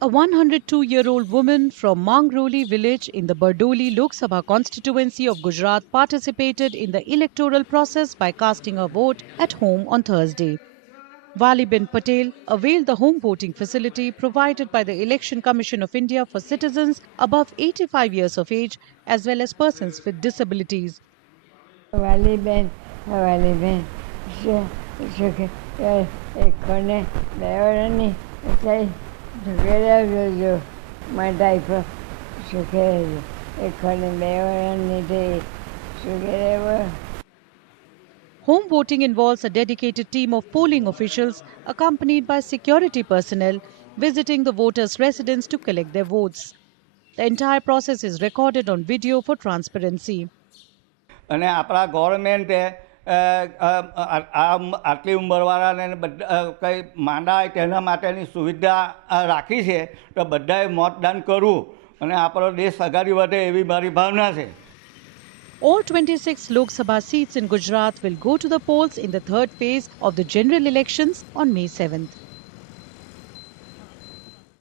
A 102-year-old woman from Mangroli village in the Bardoli Lok Sabha constituency of Gujarat participated in the electoral process by casting a vote at home on Thursday. Valibin Patel availed the home voting facility provided by the Election Commission of India for citizens above 85 years of age as well as persons with disabilities. Valibin, Valibin, ekone beorani say together you my diaper together ekone beorani day together. Home voting involves a dedicated team of polling officials accompanied by security personnel visiting the voters' residence to collect their votes. The entire process is recorded on video for transparency. અને આપણા ગવર્મેન્ટે આટલી ઉંમરવાળાને બધા કંઈ માંદા હોય તેના માટેની સુવિધા રાખી છે તો બધાએ મતદાન કરવું અને આપણો દેશ આગળ વધે એવી મારી ભાવના છે. All 26 Lok Sabha seats in Gujarat will go to the polls in the third phase of the general elections on May 7th.